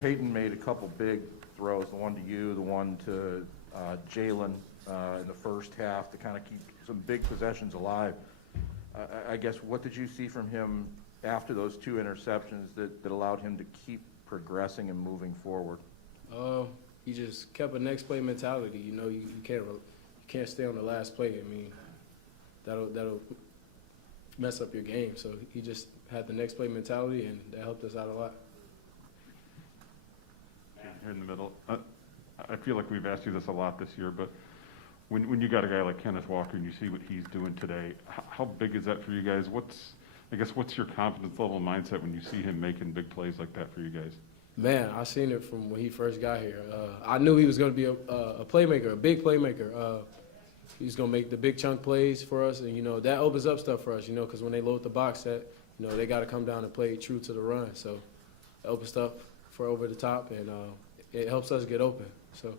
Peyton made a couple big throws, the one to you, the one to Jalen in the first half to kind of keep some big possessions alive. I guess, what did you see from him after those two interceptions that allowed him to keep progressing and moving forward? He just kept a next play mentality. You know, you can't stay on the last play. I mean, that'll mess up your game. So he just had the next play mentality, and that helped us out a lot. Here in the middle, I feel like we've asked you this a lot this year, but when you got a guy like Kenneth Walker and you see what he's doing today, how big is that for you guys? What's your confidence level and mindset when you see him making big plays like that for you guys? Man, I seen it from when he first got here. I knew he was going to be a playmaker, a big playmaker. He's going to make the big chunk plays for us, and, you know, that opens up stuff for us, you know, because when they load the box set, you know, they got to come down and play true to the run. So it opens stuff for over the top, and it helps us get open. So.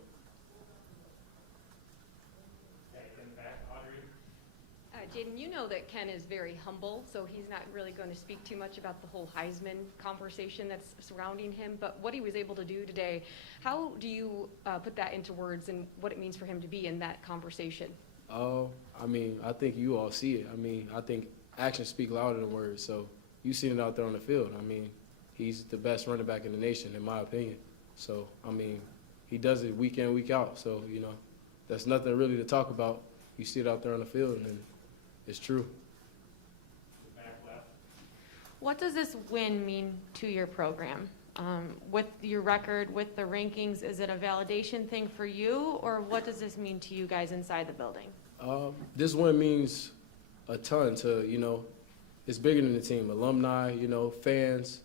Jaden, you know that Ken is very humble, so he's not really going to speak too much about the whole Heisman conversation that's surrounding him. But what he was able to do today, how do you put that into words and what it means for him to be in that conversation? I mean, I think you all see it. I mean, I think actions speak louder than words. So you seen it out there on the field. I mean, he's the best running back in the nation, in my opinion. So, I mean, he does it week in, week out. So, you know, that's nothing really to talk about. You see it out there on the field, and it's true. What does this win mean to your program? With your record, with the rankings, is it a validation thing for you, or what does this mean to you guys inside the building? This win means a ton to, you know, it's bigger than the team. Alumni, you know, fans,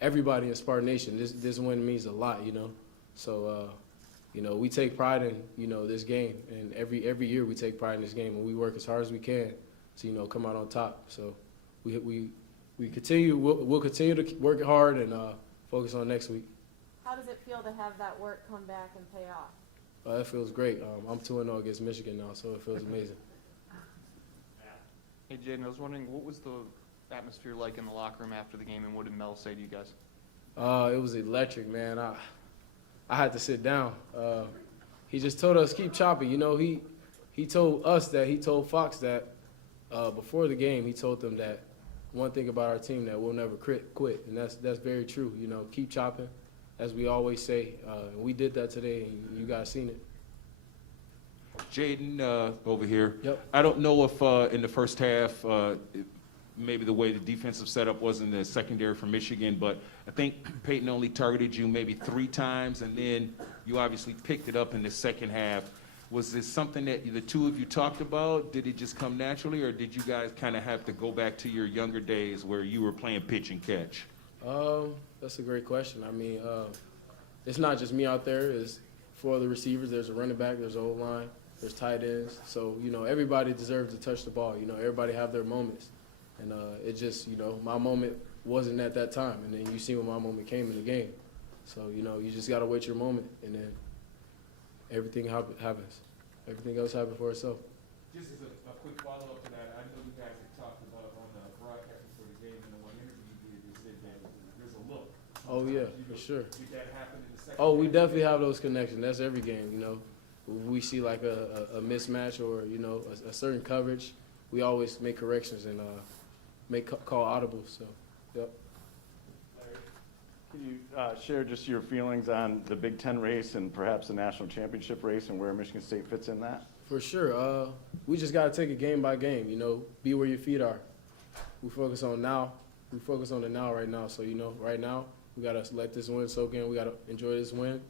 everybody in Spartan Nation. This win means a lot, you know. So, you know, we take pride in, you know, this game, and every year we take pride in this game, and we work as hard as we can to, you know, come out on top. So we continue. We'll continue to work hard and focus on next week. How does it feel to have that work come back and pay off? It feels great. I'm 2-0 against Michigan now, so it feels amazing. Hey, Jaden, I was wondering, what was the atmosphere like in the locker room after the game, and what did Mel say to you guys? It was electric, man. I had to sit down. He just told us keep chopping. You know, he told us that, he told Fox that before the game, he told them that one thing about our team, that we'll never quit, and that's very true. You know, keep chopping, as we always say. And we did that today, and you guys seen it. Jaden, over here. Yep. I don't know if in the first half, maybe the way the defensive setup was in the secondary for Michigan, but I think Peyton only targeted you maybe 3 times, and then you obviously picked it up in the second half. Was this something that the two of you talked about? Did it just come naturally, or did you guys kind of have to go back to your younger days where you were playing pitch and catch? That's a great question. I mean, it's not just me out there. It's 4 other receivers. There's a running back. There's an O-line. There's tight ends. So, you know, everybody deserves to touch the ball. You know, everybody have their moments. And it just, you know, my moment wasn't at that time. And then you see when my moment came in the game. So, you know, you just got to wait your moment, and then everything happens. Everything else happens for itself. Just as a quick follow-up to that, I know you guys had talked about on the broadcast for the game, and the one interview you did, you said that there's a look. Oh, yeah, for sure. Did that happen in the second Oh, we half? definitely have those connections. That's every game, you know. We see like a mismatch or, you know, a certain coverage. We always make corrections and call audibles. So, yep. Can you share just your feelings on the Big Ten race and perhaps the national championship race and where Michigan State fits in that? For sure. We just got to take it game by game, you know, be where your feet are. We focus on now. We focus on the now right now. So, you know, right now we got to let this win soak in. We got to enjoy this win.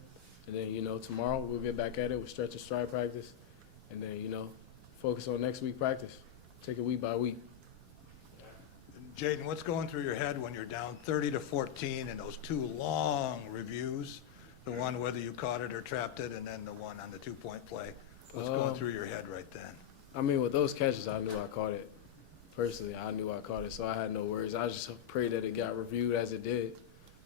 And then, you know, tomorrow we'll get back at it with stretch and stride practice. And then, you know, focus on next week practice. Take it week by week. Jaden, what's going through your head when you're down 30-14 in those 2 long reviews, the one whether you caught it or trapped it, and then the one on the 2-point play? What's going through your head right then? I mean, with those catches, I knew I caught it. Personally, I knew I caught it, so I had no worries. I just prayed that it got reviewed as it did.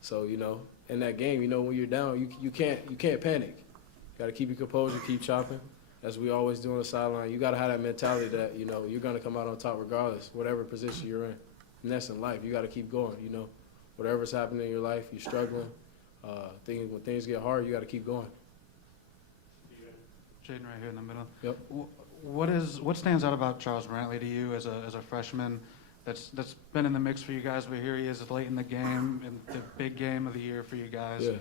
So, you know, in that game, you know, when you're down, you can't panic. You got to keep your composure, keep chopping, as we always do on the sideline. You got to have that mentality that, you know, you're going to come out on top regardless, whatever position you're in. And that's in life. You got to keep going, you know. Whatever's happening in your life, you're struggling, When things get hard, you got to keep going. Jaden right here in the middle. Yep. What stands out about Charles Brantley to you as a freshman that's been in the mix for you guys, but here he is late in the game, in the big game of the year for you guys, Yeah.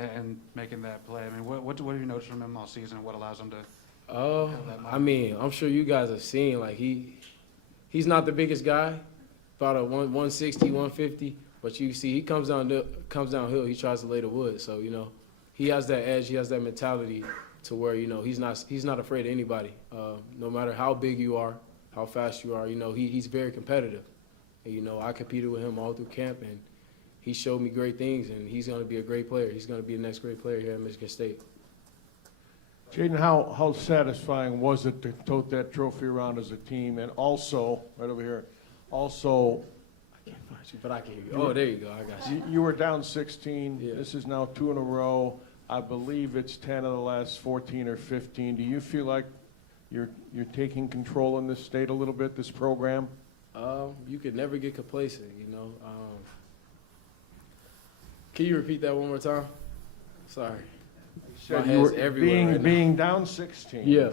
and making that play? I mean, what have you noticed from him all season? What allows him to? I mean, I'm sure you guys have seen, like, he's not the biggest guy, about a 160, 150, but you see he comes downhill, he tries to lay the wood. So, you know, he has that edge, he has that mentality to where, you know, he's not afraid of anybody. No matter how big you are, how fast you are, you know, he's very competitive. And, you know, I competed with him all through camp, and he showed me great things, and he's going to be a great player. He's going to be the next great player here at Michigan State. Jaden, how satisfying was it to tote that trophy around as a team? And also, right over here, also, I can't find you, but I can hear you. Oh, there you go. I got you. you were down 16. Yeah. This is now 2 in a row. I believe it's 10 of the last 14 or 15. Do you feel like you're taking control in this state a little bit, this program? You could never get complacent, you know. Can you repeat that one more time? Sorry. My Said you head's were everywhere right now. being down 16. Yeah.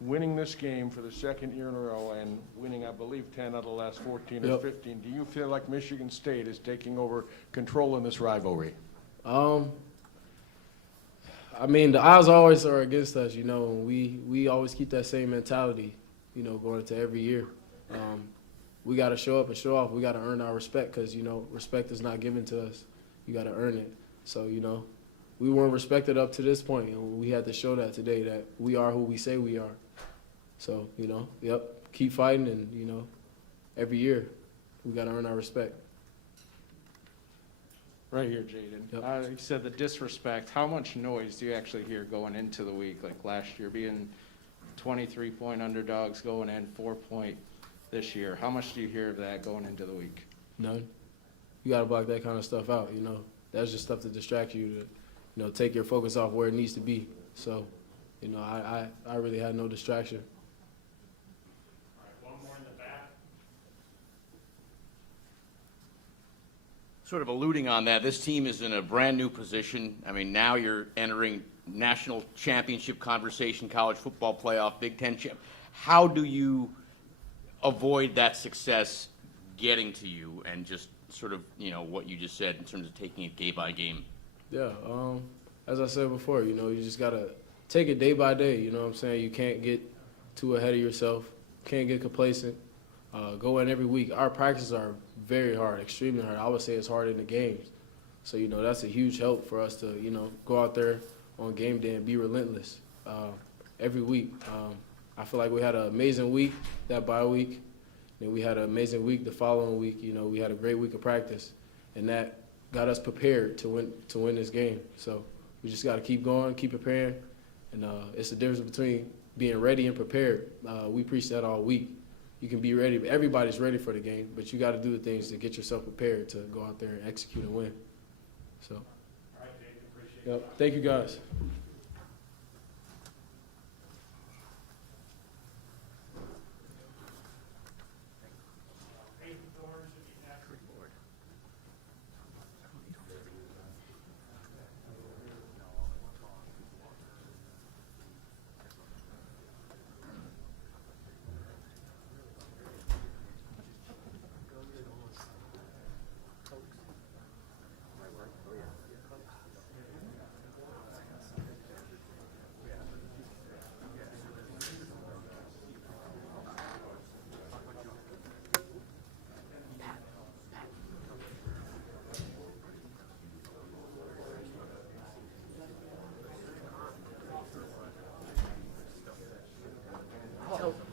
Winning this game for the second year in a row and winning, I believe, 10 out of the last 14 or Yep. 15. Do you feel like Michigan State is taking over control in this rivalry? I mean, the odds always are against us, you know, and we always keep that same mentality, you know, going into every year. We got to show up and show off. We got to earn our respect because, you know, respect is not given to us. You got to earn it. So, you know, we weren't respected up to this point, and we had to show that today, that we are who we say we are. So, you know, keep fighting, and, you know, every year we got to earn our respect. Right here, Jaden. Yep. You said the disrespect. How much noise do you actually hear going into the week? Like last year being 23-point underdogs going in, 4-point this year. How much do you hear of that going into the week? None. You got to block that kind of stuff out, you know. That's just stuff to distract you, to, you know, take your focus off where it needs to be. So, you know, I really had no distraction. All right, one more in the back. Sort of alluding on that, this team is in a brand-new position. I mean, now you're entering national championship conversation, college football playoff, Big Ten champ. How do you avoid that success getting to you and just sort of, you know, what you just said in terms of taking it game by game? Yeah, as I said before, you know, you just got to take it day by day, you know what I'm saying? You can't get too ahead of yourself. Can't get complacent. Go in every week. Our practices are very hard, extremely hard. I would say it's harder than the games. So, you know, that's a huge help for us to, you know, go out there on game day and be relentless every week. I feel like we had an amazing week, that bye week. Then we had an amazing week the following week. You know, we had a great week of practice, and that got us prepared to win this game. So we just got to keep going, keep preparing, and it's the difference between being ready and prepared. We preach that all week. You can be ready, but everybody's ready for the game, but you got to do the things to get yourself prepared to go out there and execute and win. So, All right, Jaden, appreciate it. yep. Thank you, guys.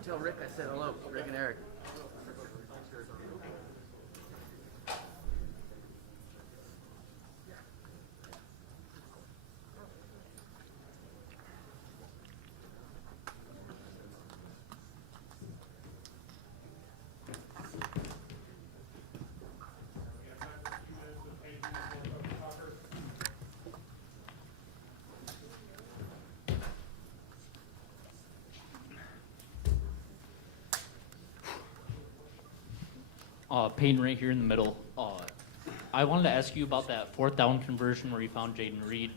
Tell Rick I said hello, Rick and Eric. Peyton right here in the middle. I wanted to ask you about that fourth down conversion where you found Jaden Reed,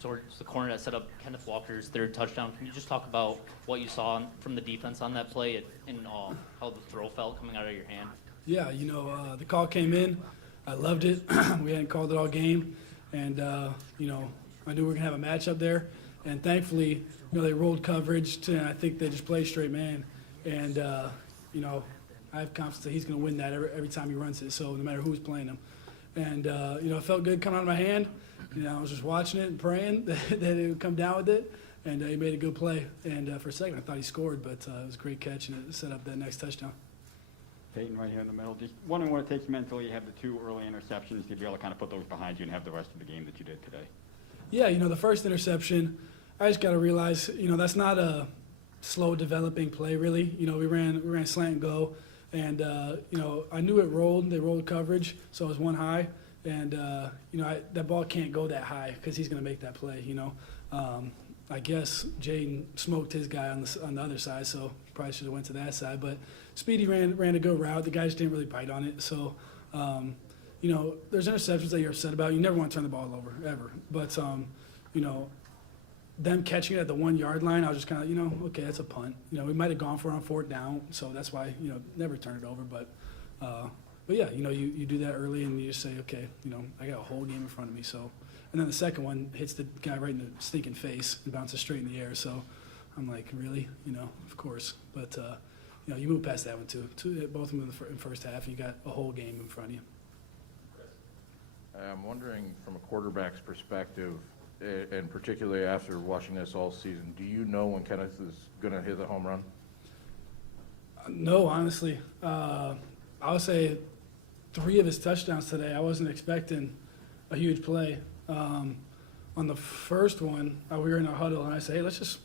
towards the corner that set up Kenneth Walker's third touchdown. Can you just talk about what you saw from the defense on that play and how the throw felt coming out of your hand? Yeah, the call came in. I loved it. We hadn't called it all game. And, I knew we were going to have a matchup there. And thankfully, they rolled coverage. I think they just played straight man. And, I have confidence that he's going to win that every time he runs it, so no matter who's playing him. And, it felt good coming out of my hand. I was just watching it and praying that it would come down with it. And he made a good play. And for a second, I thought he scored, but it was a great catch, and it set up that next touchdown. Peyton right here in the middle. Just wondering what it takes mentally. You have the 2 early interceptions to be able to kind of put those behind you and have the rest of the game that you did today. Yeah, the first interception, I just got to realize, that's not a slow developing play, really. We ran slant and go. And, I knew it rolled. They rolled coverage, so it was one high. And, that ball can't go that high because he's going to make that play, I guess Jaden smoked his guy on the other side, so probably should have went to that side. But Speedy ran a good route. The guy just didn't really bite on it. So, there's interceptions that you're upset about. You never want to turn the ball over, ever. But, them catching it at the 1 yard line, I was just kind of, okay, that's a punt. We might have gone for it on 4th down, so that's why, never turn it over. But yeah, you do that early and you just say, okay, I got a whole game in front of me. So, and then the second one hits the guy right in the stinking face and bounces straight in the air. So I'm like, really? Of course. But, you move past that one too. Both of them in the first half, and you got a whole game in front of you. I'm wondering from a quarterback's perspective, and particularly after watching this all season, do you know when Kenneth is going to hit a home run? No, honestly. I would say 3 of his touchdowns today, I wasn't expecting a huge play. On the first one, we were in our huddle, and I said, hey, let's just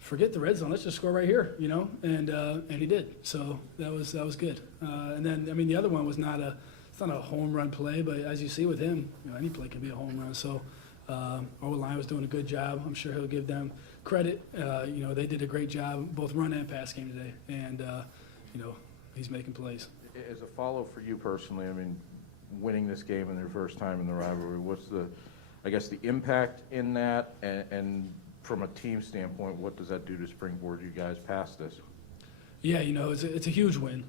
forget the red zone. Let's just score right here, and he did. So that was good. And then, the other one was it's not a home run play, but as you see with him, any play can be a home run. So our line was doing a good job. I'm sure he'll give them credit. They did a great job, both run and pass game today, and he's making plays. As a follow for you personally, winning this game in their first time in the rivalry, what's the impact in that, and from a team standpoint, what does that do to springboard you guys past this? Yeah, it's a huge win.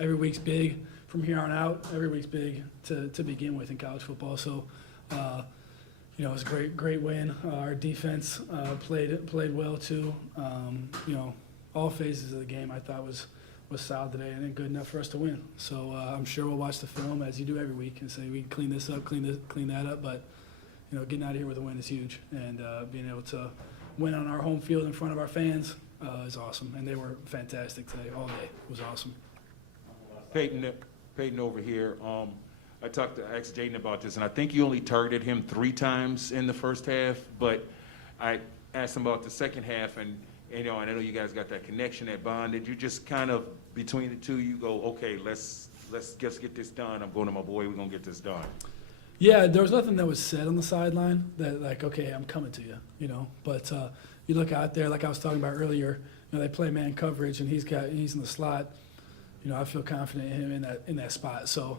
Every week's big from here on out. Every week's big to begin with in college football. So, it was a great win. Our defense played well too. All phases of the game I thought was solid today and good enough for us to win. So I'm sure we'll watch the film as you do every week and say we can clean this up, clean that up. But getting out of here with a win is huge, and being able to win on our home field in front of our fans is awesome. And they were fantastic today, all day. It was awesome. Peyton over here. I asked Jaden about this, and I think you only targeted him 3 times in the first half, but I asked him about the second half, and I know you guys got that connection, that bond. Did you just kind of, between the two, you go, okay, let's just get this done. I'm going to my boy. We're going to get this done. Yeah, there was nothing that was said on the sideline that, like, okay, I'm coming to you, But you look out there, like I was talking about earlier, they play man coverage, and he's in the slot. I feel confident in him in that spot. So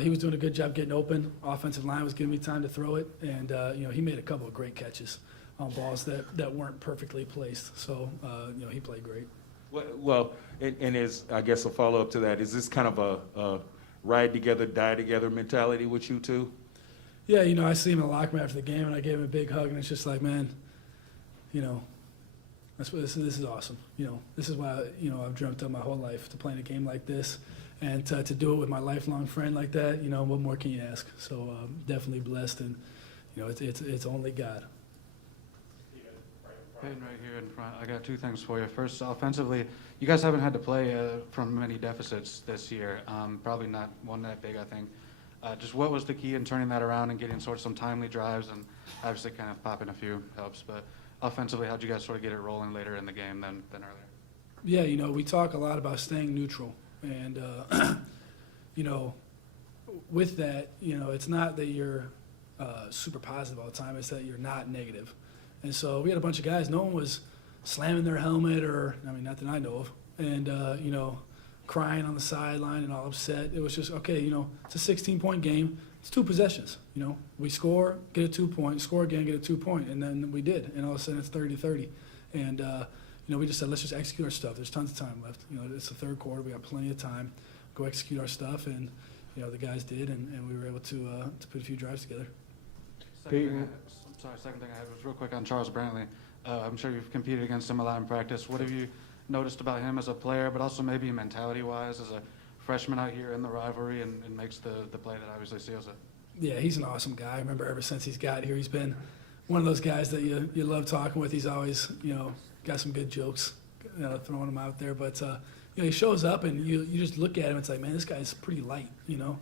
he was doing a good job getting open. Offensive line was giving me time to throw it, and he made a couple of great catches on balls that weren't perfectly placed. So he played great. Well, and as I guess a follow up to that, is this kind of a ride together, die together mentality with you two? Yeah, I see him in the locker room after the game, and I gave him a big hug, and it's just like, man, that's what this is awesome. This is why I've dreamt of my whole life, to play in a game like this, and to do it with my lifelong friend like that. What more can you ask? So definitely blessed, and it's only God. Peyton right here in front. I got 2 things for you. First, offensively, you guys haven't had to play from many deficits this year. Probably not one that big, I think. Just what was the key in turning that around and getting sort of some timely drives, and obviously kind of popping a few helps, but offensively, how'd you guys sort of get it rolling later in the game than earlier? Yeah, we talk a lot about staying neutral, and with that, it's not that you're super positive all the time, it's that you're not negative. And so we had a bunch of guys, no one was slamming their helmet, or, not that I know of, and crying on the sideline and all upset. It was just, okay, you know, it's a 16-point game. It's 2 possessions. You know, we score, get a 2-point, score again, get a 2-point, and then we did. And all of a sudden it's 30-30. And, you know, we just said, let's just execute our stuff. There's tons of time left. You know, it's the third quarter. We got plenty of time. Go execute our stuff. And, you know, the guys did, and we were able to put a few drives together. Second thing I had was real quick on Charles Brantley. I'm sure you've competed against him a lot in practice. What have you noticed about him as a player, but also maybe mentality-wise as a freshman out here in the rivalry and makes the play that obviously seals it? Yeah, he's an awesome guy. I remember ever since he's got here, he's been one of those guys that you love talking with. He's always, you know, got some good jokes, throwing them out there. But, you know, he shows up and you just look at him, it's like, man, this guy's pretty light, you know.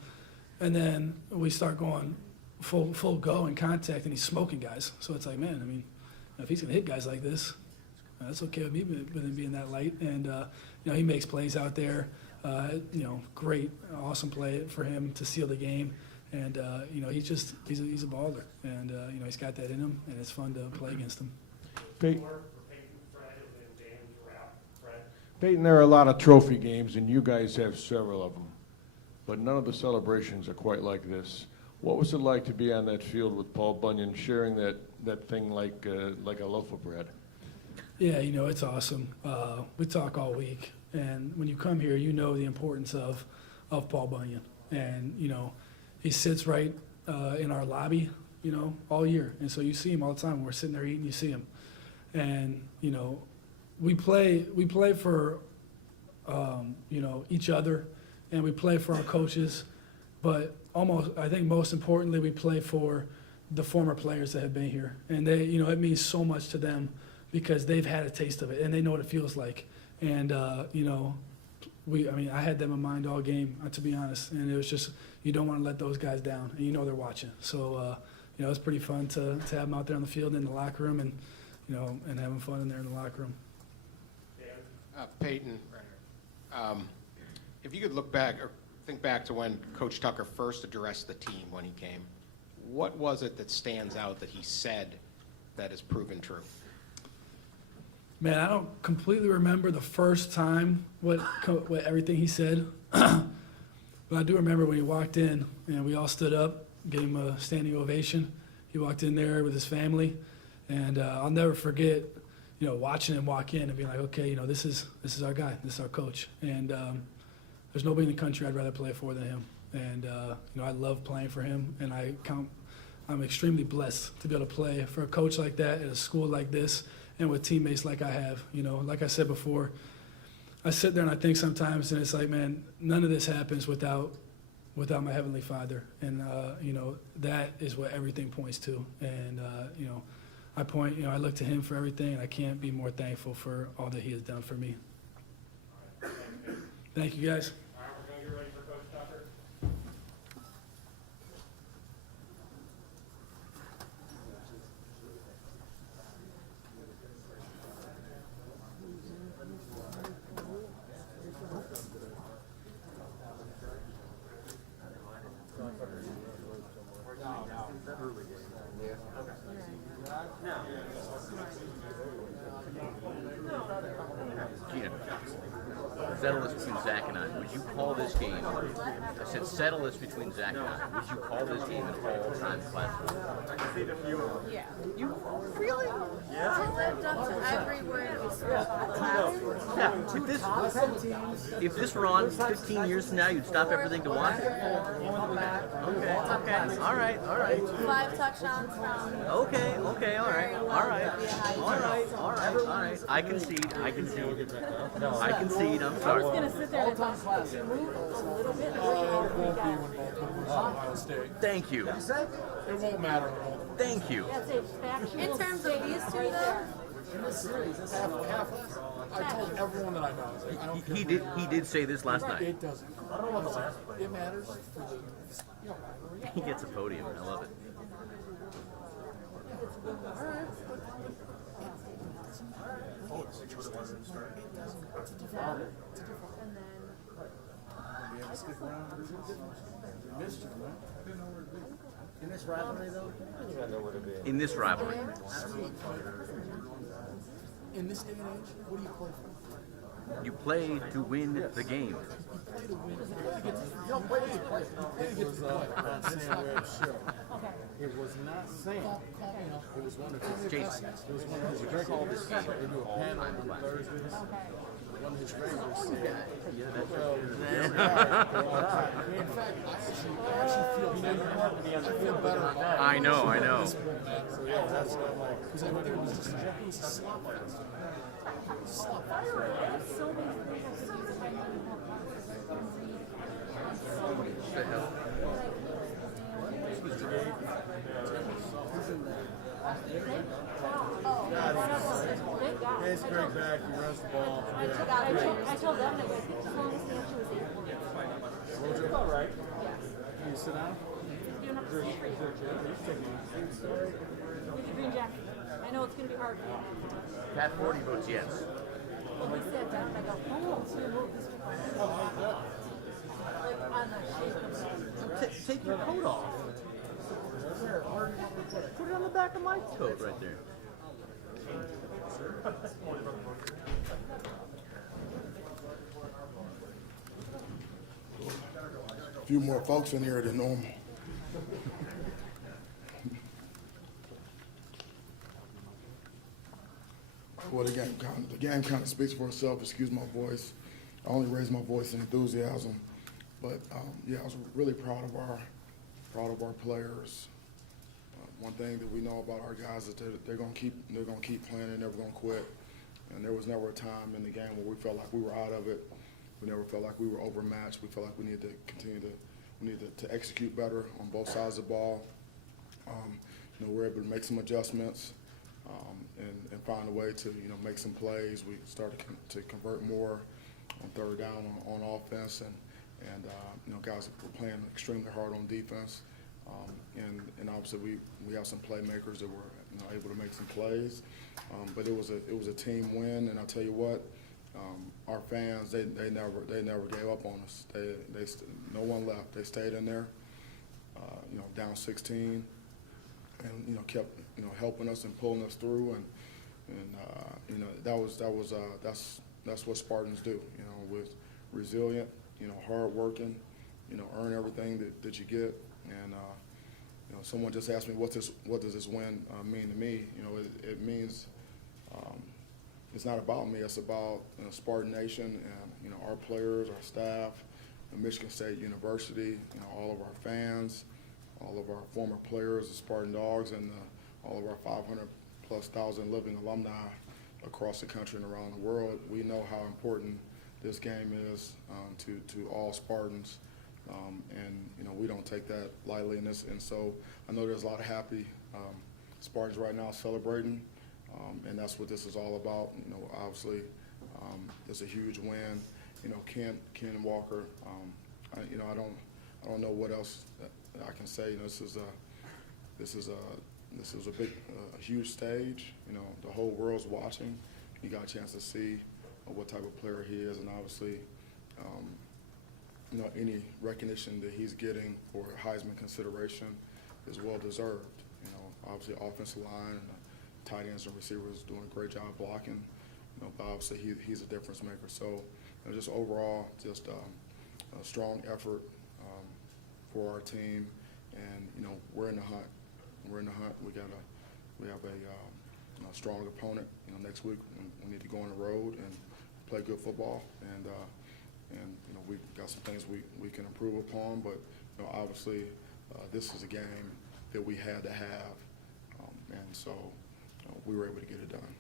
And then we start going full go in contact, and he's smoking guys. So it's like, man, I mean, if he's going to hit guys like this, that's okay with me, with him being that light. And, you know, he makes plays out there. You know, great, awesome play for him to seal the game. And, you know, he's a baller. And, you know, he's got that in him, and it's fun to play against him. Peyton, there are a lot of trophy games, and you guys have several of them. But none of the celebrations are quite like this. What was it like to be on that field with Paul Bunyan, sharing that thing like a loaf of bread? Yeah, you know, it's awesome. We talk all week, and when you come here, you know the importance of Paul Bunyan. And, you know, he sits right in our lobby, you know, all year. And so you see him all the time. When we're sitting there eating, you see him. And, you know, we play for, you know, each other, and we play for our coaches. But I think most importantly, we play for the former players that have been here. And they, you know, it means so much to them because they've had a taste of it, and they know what it feels like. And, you know, I had them in mind all game, to be honest. And it was just, you don't want to let those guys down, and you know they're watching. So, you know, it's pretty fun to have them out there on the field and in the locker room, and, you know, and having fun in there in the locker room. Peyton, if you could look back or think back to when Coach Tucker first addressed the team when he came, what was it that stands out that he said that has proven true? Man, I don't completely remember the first time what everything he said, but I do remember when he walked in and we all stood up, gave him a standing ovation. He walked in there with his family, and I'll never forget, you know, watching him walk in and being like, okay, you know, this is our guy, this is our coach, and there's nobody in the country I'd rather play for than him, and you know, I love playing for him, and I'm extremely blessed to be able to play for a coach like that at a school like this, and with teammates like I have. You know, like I said before, I sit there and I think sometimes, and it's like, man, none of this happens without my Heavenly Father. And, you know, that is what everything points to. And, you know, I look to him for everything, and I can't be more thankful for all that he has done for me. Thank you, guys. All right, we're going to get ready for Coach Tucker. Gina, settle this between Zach and I. Would you call this game? I said settle this between Zach and I. Would you call this game an all-time classic? Yeah. You really? Yeah. It lived up to every word we spoke. Yeah. If this were on 15 years from now, you'd stop everything to watch it? Okay. All right. 5 touchdowns from. Okay. All right. I concede. I'm sorry. I was gonna sit there and talk a little bit. Thank you. It won't matter. Thank you. In terms of these two, though. In this series, it's half. I told everyone that I know. I don't care. He did say this last night. It doesn't. I don't know about the last play. It matters for the, you know, rivalry. He gets a podium. I love it. In this rivalry, though? In this rivalry. In this day and age, what do you play for? You play to win the game. It was not Sam Webb's show. It was not Sam. It was one of his Jason. It was one of his regulars. They do a panel on Thursdays. One of his regulars said, well, they're all right. In fact, I feel better about I know. So yeah, that's what I'm like. Because I think it was just it was a slop fest. Slop fest. It's Greg back, he runs the ball. I told them that as long as the answer was 8 points. All right. Yes. Can you sit down? You don't have to stay for you. With the green jacket. I know it's going to be hard for you. Pat 40 votes yes. Well, he sat down and I go, oh, so you moved this like on the shape of the... Take your coat off. Put it on the back of my coat right there. A few more folks in here than normal. Well, the game kind of speaks for itself. Excuse my voice. I only raised my voice in enthusiasm, but yeah, I was really proud of our players. One thing that we know about our guys is that they're gonna keep playing. They're never gonna quit. And there was never a time in the game where we felt like we were out of it. We never felt like we were overmatched. We felt like we needed to continue to execute better on both sides of the ball. We're able to make some adjustments and find a way to make some plays. We started to convert more on third down on offense, and guys were playing extremely hard on defense. And obviously we have some playmakers that were able to make some plays. But it was a team win, and I'll tell you what, our fans they never gave up on us. No one left. They stayed in there, down 16, and kept helping us and pulling us through, and that's what Spartans do. With resilient, hard working, earn everything that you get. And someone just asked me, what does this win mean to me? It means it's not about me. It's about Spartan Nation and our players, our staff, Michigan State University, all of our fans, all of our former players, the Spartan Dogs, and all of our 500,000+ living alumni across the country and around the world. We know how important this game is to all Spartans. And we don't take that lightly in this. And so I know there's a lot of happy Spartans right now celebrating, and that's what this is all about. Obviously, it's a huge win. Ken Walker. I don't know what else I can say. This is a big, huge stage. The whole world's watching. You got a chance to see what type of player he is, and obviously. Any recognition that he's getting for Heisman consideration is well deserved. Obviously offensive line and the tight ends and receivers doing a great job blocking. But obviously he's a difference maker. So just overall, just a strong effort for our team, and we're in the hunt. We're in the hunt. We have a strong opponent. Next week we need to go on the road and play good football, and we've got some things we can improve upon, but obviously this is a game that we had to have, and so we were able to get it done.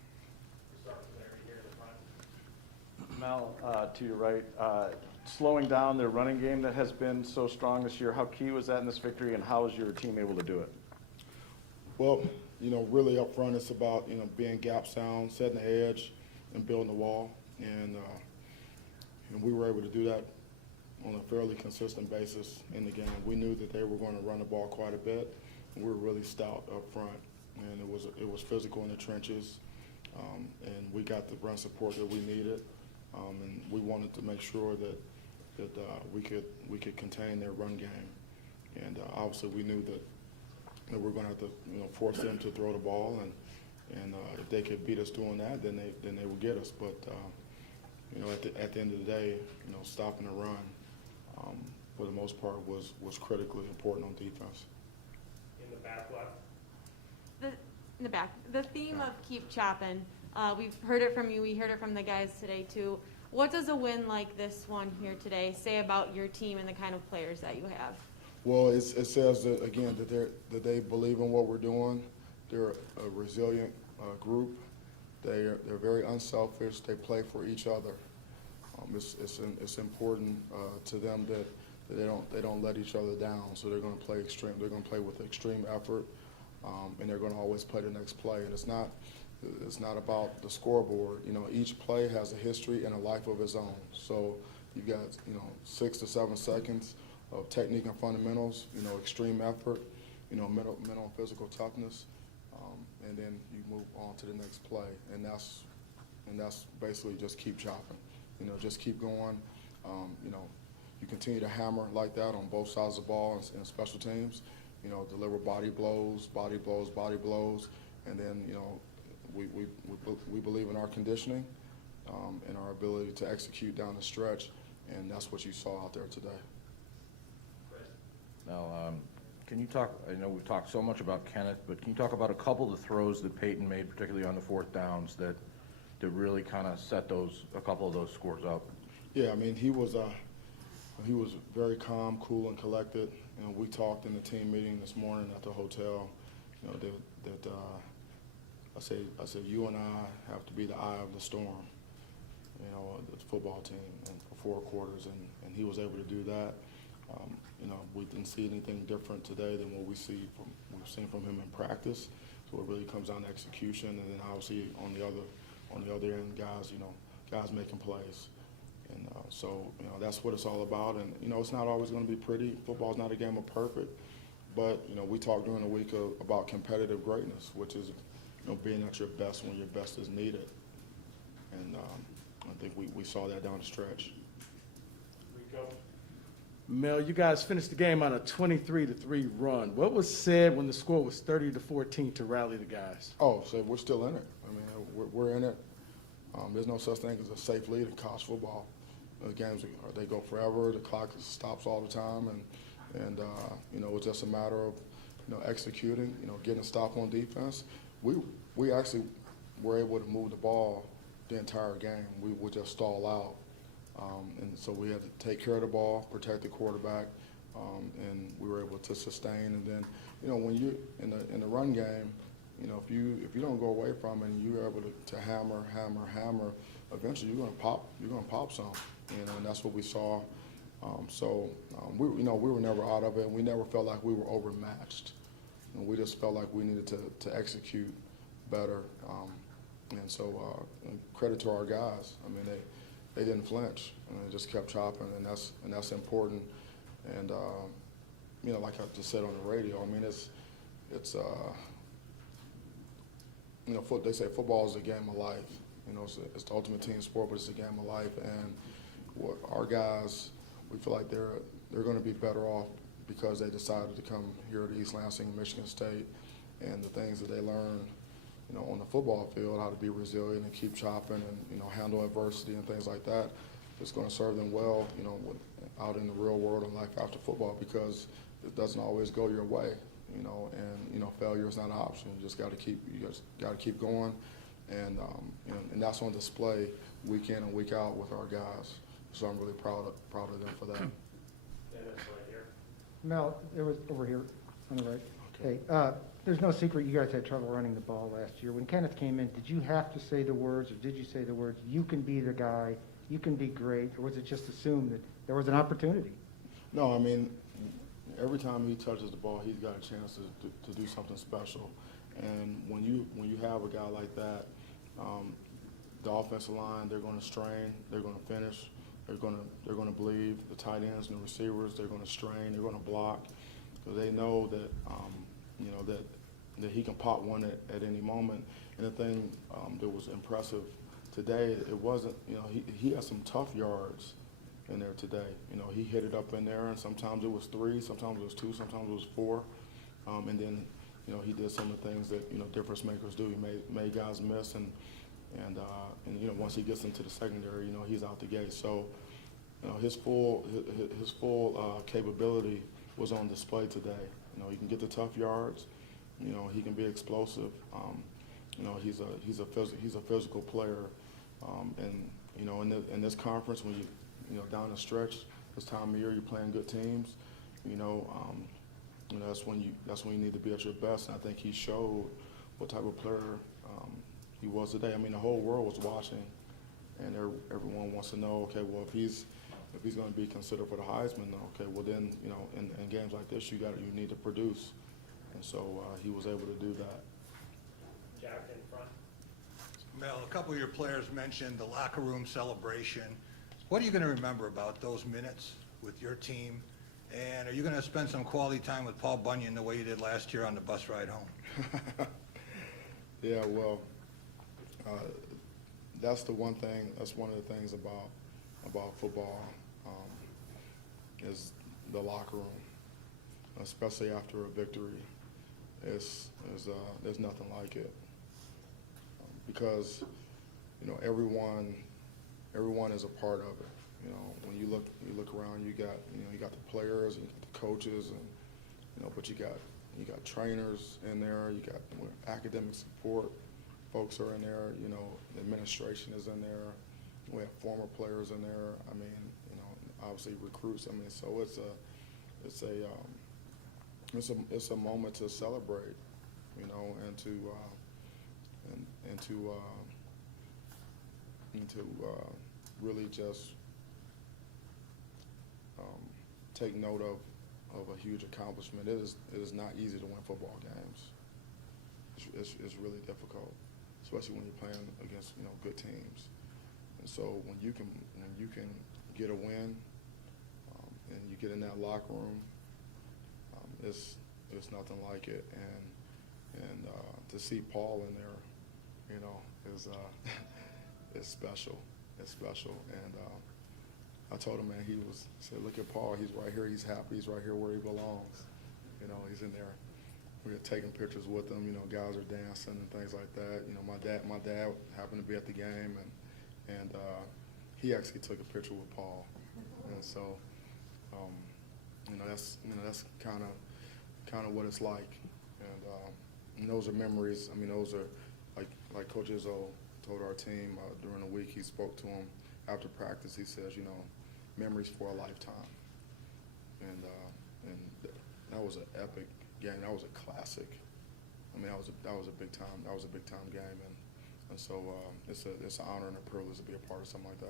Mel, to your right, slowing down their running game that has been so strong this year, how key was that in this victory, and how is your team able to do it? Well, really up front, it's about being gap sound, setting the edge, and building the wall, and we were able to do that on a fairly consistent basis in the game. We knew that they were going to run the ball quite a bit, and we were really stout up front, and it was physical in the trenches, and we got the run support that we needed, and we wanted to make sure that we could contain their run game, and obviously we knew that we were going to have to force them to throw the ball, and if they could beat us doing that, then they would get us, but. you know, at the end of the day, you know, stopping the run, for the most part, was critically important on defense. In the back left. In the back, the theme of keep chopping. We've heard it from you. We heard it from the guys today too. What does a win like this one here today say about your team and the kind of players that you have? Well, it says that again that they believe in what we're doing. They're a resilient group. They're very unselfish. They play for each other. It's important to them that they don't let each other down. So they're going to play extreme. They're going to play with extreme effort, and they're going to always play the next play. And it's not about the scoreboard. You know, each play has a history and a life of its own. So you got 6 to 7 seconds of technique and fundamentals. You know, extreme effort. You know, mental and physical toughness, and then you move on to the next play. And that's basically just keep chopping. You know, just keep going. You know, you continue to hammer like that on both sides of the ball and special teams. You know, deliver body blows, and then we believe in our conditioning and our ability to execute down the stretch, and that's what you saw out there today. Now, can you talk, I know we've talked so much about Kenneth, but can you talk about a couple of the throws that Peyton made, particularly on the 4th downs, that really kind of set a couple of those scores up? Yeah, I mean, he was very calm, cool, and collected. You know, we talked in the team meeting this morning at the hotel, you know, that I said, you and I have to be the eye of the storm, you know, the football team, and for 4 quarters, and he was able to do that. You know, we didn't see anything different today than what we've seen from him in practice. So it really comes down to execution, and then obviously on the other end, guys making plays. And so, you know, that's what it's all about. And, you know, it's not always going to be pretty. Football's not a game of perfect. But, you know, we talked during the week about competitive greatness, which is, you know, being at your best when your best is needed. And I think we saw that down the stretch. Mel, you guys finished the game on a 23-3 run. What was said when the score was 30-14 to rally the guys? Oh, so we're still in it. I mean, we're in it. There's no such thing as a safe lead in college football. The games, they go forever. The clock stops all the time, and you know, it's just a matter of, you know, executing. You know, getting a stop on defense. We actually were able to move the ball the entire game. We would just stall out. And so we had to take care of the ball, protect the quarterback, and we were able to sustain. And then, you know, when you in the run game, you know, if you don't go away from it and you're able to hammer, eventually you're gonna pop some. You know, and that's what we saw. We were never out of it, and we never felt like we were overmatched. And we just felt like we needed to execute better. And so credit to our guys. I mean, they didn't flinch, and they just kept chopping, and that's important. And you know, like I just said on the radio, I mean, it's you know, they say football is a game of life. You know, it's the ultimate team sport, but it's a game of life. And our guys, we feel like they're going to be better off because they decided to come here to East Lansing and Michigan State, and the things that they learned, you know, on the football field, how to be resilient and keep chopping and, you know, handle adversity and things like that. It's going to serve them well, you know, out in the real world and life after football, because it doesn't always go your way, you know, and, you know, failure is not an option. You just got to keep going, and you know, and that's on display week in and week out with our guys. So I'm really proud of them for that. Mel, it was over here on the right. Okay. There's no secret you guys had trouble running the ball last year. When Kenneth came in, did you have to say the words, or did you say the words, you can be the guy, you can be great, or was it just assumed that there was an opportunity? No, I mean, every time he touches the ball, he's got a chance to do something special. And when you have a guy like that, the offensive line, they're going to strain, they're going to finish, they're going to bleed. The tight ends and the receivers, they're going to strain, they're going to block, because they know that you know, that he can pop one at any moment. And the thing that was impressive today, it wasn't, you know, he had some tough yards in there today. You know, he hit it up in there, and sometimes it was 3, sometimes it was 2, sometimes it was 4. And then, you know, he did some of the things that, you know, difference makers do. He made guys miss, and and once he gets into the secondary, he's out the gate. So, his full capability was on display today. He can get the tough yards. He can be explosive. He's a physical player. And in this conference, when you down the stretch, this time of year you're playing good teams. That's when you need to be at your best. And I think he showed what type of player he was today. I mean, the whole world was watching, and everyone wants to know, okay, well, if he's going to be considered for the Heisman, okay, well then, in games like this, you need to produce, and so he was able to do that. Jack in front. Mel, a couple of your players mentioned the locker room celebration. What are you going to remember about those minutes with your team? And are you going to spend some quality time with Paul Bunyan the way you did last year on the bus ride home? Yeah, well, that's one of the things about football is the locker room, especially after a victory. There's nothing like it because everyone is a part of it. When you look around, you got the players, you got the coaches, and but you got trainers in there, you got academic support folks are in there, the administration is in there, we have former players in there. I mean, obviously recruits. I mean, so it's a moment to celebrate, and to really just take note of a huge accomplishment. It is not easy to win football games. It's really difficult, especially when you're playing against good teams. And so when you can get a win and you get in that locker room, it's nothing like it. And to see Paul in there, is it's special. It's special. And I told him, man, he said, look at Paul. He's right here. He's happy. He's right here where he belongs. He's in there. We were taking pictures with him. Guys are dancing and things like that. My dad happened to be at the game, and he actually took a picture with Paul. And so, that's kind of what it's like. And those are memories. I mean, those are like Coach Izzo told our team during the week. He spoke to him after practice. He says, memories for a lifetime. And that was an epic game. That was a classic. I mean, that was a big time game, and so it's an honor and a privilege to be a part of something like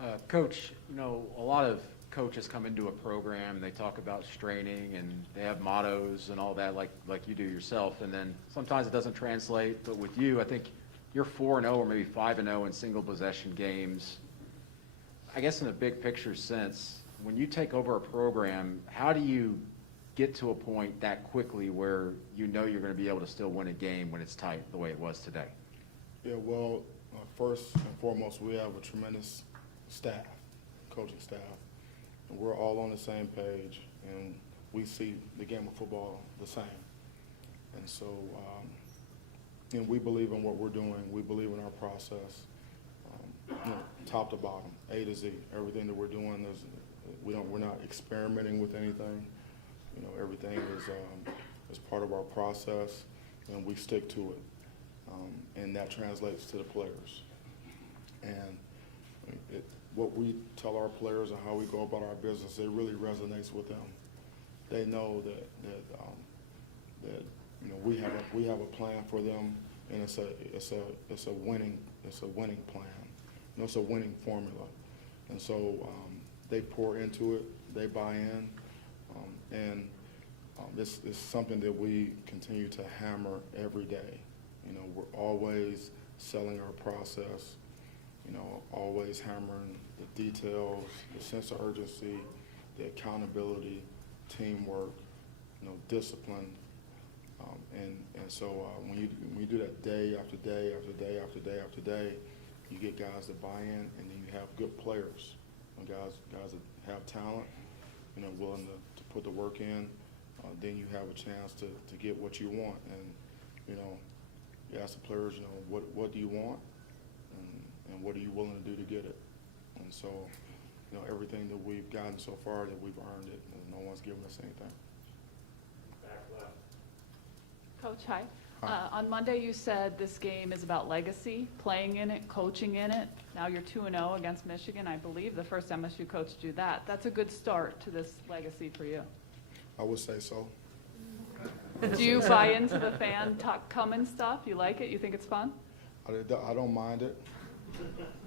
that. Coach, a lot of coaches come into a program and they talk about straining and they have mottos and all that, like you do yourself, and then sometimes it doesn't translate. But with you, I think you're 4-0 or maybe 5-0 in single possession games. I guess in a big picture sense, when you take over a program, how do you get to a point that quickly where you're going to be able to still win a game when it's tight the way it was today? Yeah, well, first and foremost, we have a tremendous staff, coaching staff, and we're all on the same page, and we see the game of football the same. And so, and we believe in what we're doing. We believe in our process, top to bottom, A to Z. Everything that we're doing we're not experimenting with anything. Everything is part of our process, and we stick to it, and that translates to the players. And what we tell our players and how we go about our business, it really resonates with them. They know that we have a plan for them, and it's a winning plan. It's a winning formula, and so they pour into it, they buy in, and this is something that we continue to hammer every day. We're always selling our process. Always hammering the details, the sense of urgency, the accountability, teamwork, discipline, and so when you do that day after day after day after day after day, you get guys that buy in, and then you have good players, and guys that have talent, willing to put the work in. Then you have a chance to get what you want, and you ask the players, you know, what do you want, and what are you willing to do to get it? And so, you know, everything that we've gotten so far, that we've earned it, and no one's given us anything. Coach, hi. Hi. On Monday, you said this game is about legacy, playing in it, coaching in it. Now you're 2-0 against Michigan, I believe, the first MSU coach to do that. That's a good start to this legacy for you. I would say so. Do you buy into the fan talk coming stuff? You like it? You think it's fun? I don't mind it.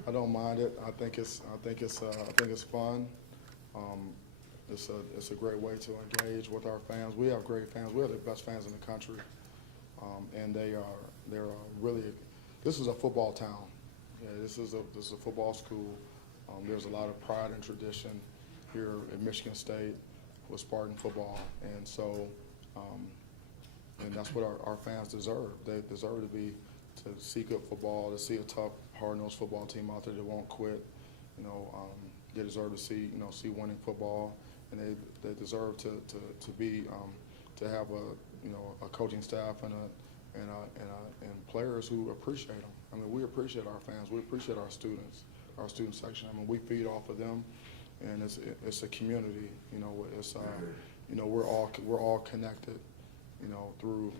I don't mind it. I think it's fun. It's a great way to engage with our fans. We have great fans. We have the best fans in the country, and they're really. This is a football town. Yeah, this is a football school. There's a lot of pride and tradition here at Michigan State with Spartan football, and so. And that's what our fans deserve. They deserve to see good football, to see a tough, hard-nosed football team out there that won't quit. You know, they deserve to see winning football, and they deserve to have a coaching staff and players who appreciate them. I mean, we appreciate our fans. We appreciate our students, our student section. I mean, we feed off of them, and it's a community. You know, it's we're all connected. You know, through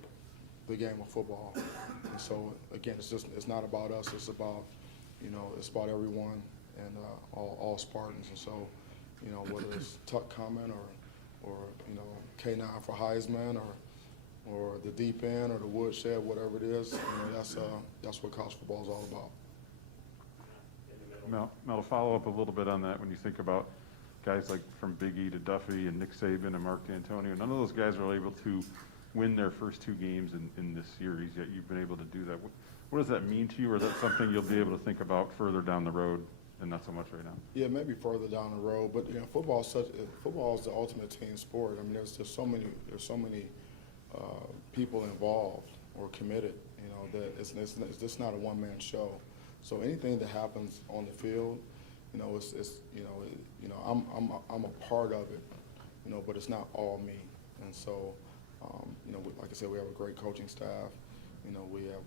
the game of football. And so again, it's not about us. It's about everyone and all Spartans. And so, you know, whether it's Tuck coming or you know, K9 for Heisman or the deep end or the woodshed, whatever it is, you know, that's what college football is all about. Mel, to follow up a little bit on that, when you think about guys like from Big E to Duffy and Nick Saban and Mark D'Antonio, none of those guys are able to win their first two games in this series, yet you've been able to do that. What does that mean to you, or is that something you'll be able to think about further down the road and not so much right now? Yeah, maybe further down the road, but you know, football is the ultimate team sport. I mean, there's so many people involved or committed, you know, that it's just not a one-man show. So anything that happens on the field, you know, I'm a part of it, you know, but it's not all me. And so, you know, like I said, we have a great coaching staff. You know, we have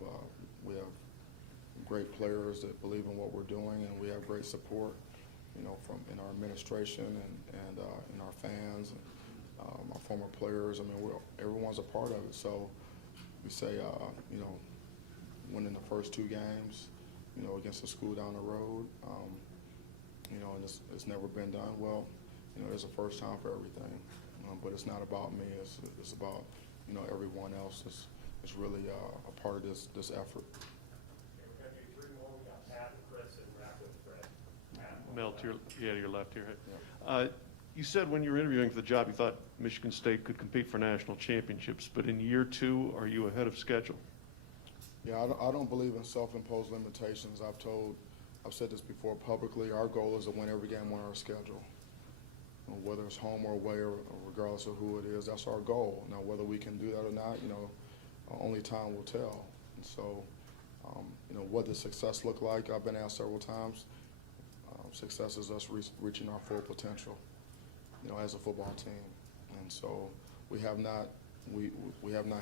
great players that believe in what we're doing, and we have great support, you know, from in our administration and in our fans, and our former players. I mean, everyone's a part of it. So we say, you know, winning the first two games, you know, against a school down the road, you know, and it's never been done. Well, you know, there's a first time for everything, but it's not about me. It's about, you know, everyone else is really a part of this effort. Mel, to your left here. You said when you were interviewing for the job, you thought Michigan State could compete for national championships, but in year two, are you ahead of schedule? Yeah, I don't believe in self-imposed limitations. I've said this before publicly. Our goal is to win every game on our schedule, whether it's home or away, or regardless of who it is. That's our goal. Now, whether we can do that or not, you know, only time will tell. And so, you know, what does success look like? I've been asked several times. Success is us reaching our full potential, you know, as a football team. And so we have not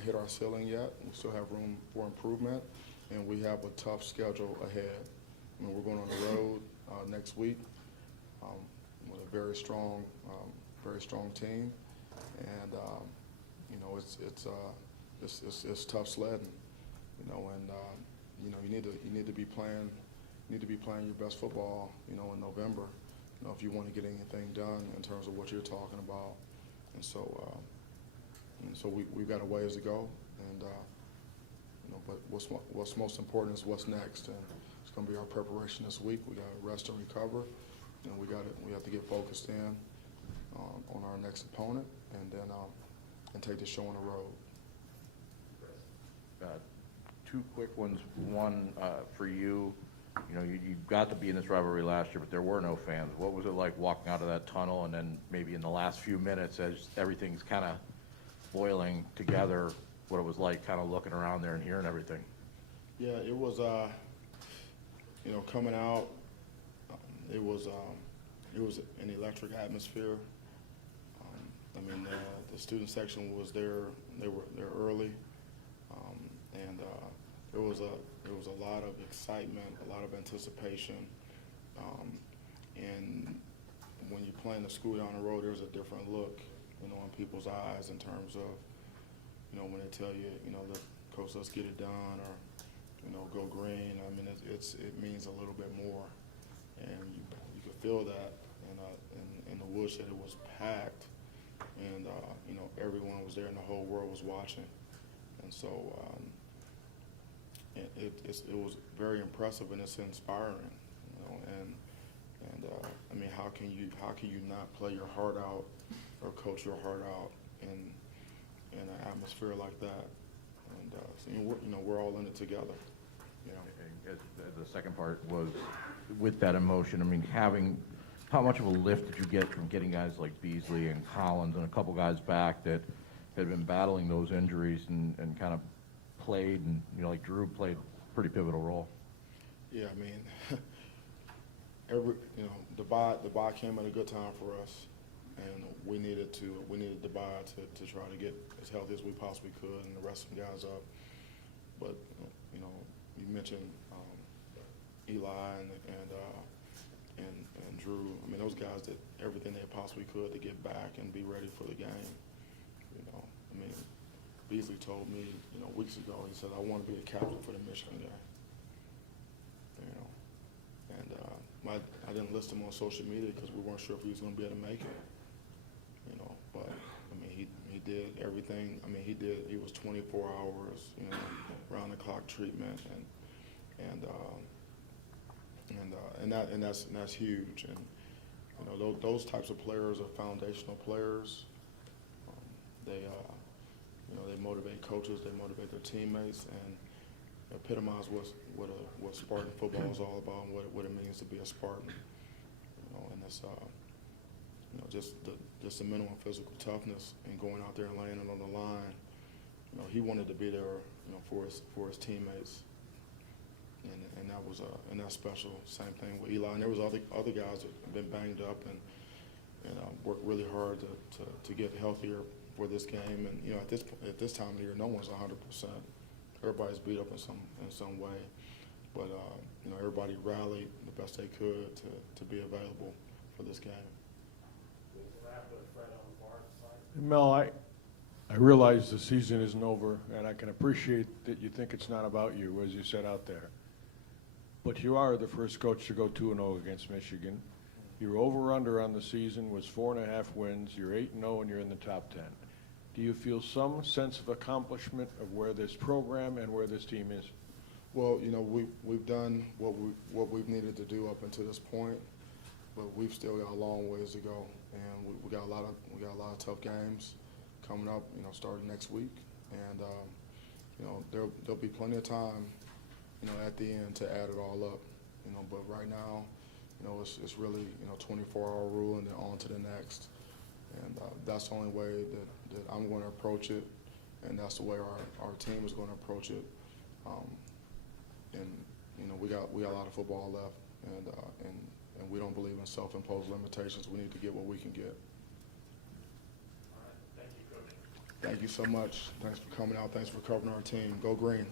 hit our ceiling yet. We still have room for improvement, and we have a tough schedule ahead. I mean, we're going on the road next week with a very strong team, and you know, it's tough sledding, you know, and you know, you need to be playing your best football, you know, in November, you know, if you want to get anything done in terms of what you're talking about. And so we've got a ways to go, and you know, but what's most important is what's next, and it's going to be our preparation this week. We got to rest and recover, and we have to get focused in on our next opponent, and then and take the show on the road. Two quick ones. One for you. You know, you got to be in this rivalry last year, but there were no fans. What was it like walking out of that tunnel, and then maybe in the last few minutes as everything's kind of boiling together, what it was like kind of looking around there and hearing everything? Yeah, it was, you know, coming out, it was an electric atmosphere. I mean, the student section was there. They were there early, and it was a lot of excitement, a lot of anticipation, and when you're playing the school down the road, there's a different look, in people's eyes in terms of, when they tell you, the coach, let's get it done, or, go green. I mean, it means a little bit more, and you could feel that, and the woods that it was packed, and everyone was there, and the whole world was watching, and so it was very impressive, and it's inspiring, and I mean, how can you not play your heart out or coach your heart out in an atmosphere like that? And so, we're all in it together. The second part was, with that emotion, I mean, how much of a lift did you get from getting guys like Beasley and Collins and a couple guys back that had been battling those injuries and kind of played, and like Drew played a pretty pivotal role? Yeah, I mean, the bye came at a good time for us, and we needed the bye to try to get as healthy as we possibly could and the rest of the guys up. But you mentioned Eli and Drew. I mean, those guys did everything they possibly could to get back and be ready for the game. I mean, Beasley told me weeks ago. He said, "I want to be a captain for the Michigan game." And I didn't list him on social media because we weren't sure if he was going to be able to make it. But I mean, he did everything. I mean, he was 24 hours, round the clock treatment, and that's huge. And those types of players are foundational players. They motivate coaches, they motivate their teammates, and epitomize what Spartan football is all about, and what it means to be a Spartan. And it's just the mental and physical toughness and going out there and laying it on the line. He wanted to be there, for his teammates, and that's special. Same thing with Eli, and there was other guys that have been banged up and worked really hard to get healthier for this game. And at this time of the year, no one's 100%. Everybody's beat up in some way, but everybody rallied the best they could to be available for this game. Mel, I realize the season isn't over, and I can appreciate that you think it's not about you, as you said out there. But you are the first coach to go 2-0 against Michigan. Your over-under on the season was 4.5 wins. You're 8-0, and you're in the top 10. Do you feel some sense of accomplishment of where this program and where this team is? Well, we've done what we've needed to do up until this point, but we've still got a long ways to go, and we got a lot of tough games coming up. Starting next week, and there'll be plenty of time, at the end to add it all up. But right now, it's really 24-hour rule and then on to the next, and that's the only way that I'm going to approach it, and that's the way our team is going to approach it. And we got a lot of football left, and we don't believe in self-imposed limitations. We need to get what we can get. Thank you, Coach. Thank you so much. Thanks for coming out. Thanks for covering our team. Go Green.